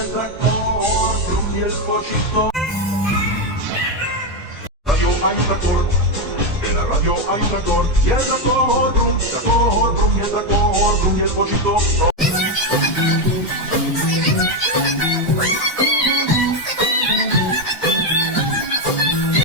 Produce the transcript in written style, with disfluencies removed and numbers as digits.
el tractor, brum y el pollito. Radio hay un tractor, en la radio hay un tractor, y el tractor, brum, y el tractor, brum y el pollito.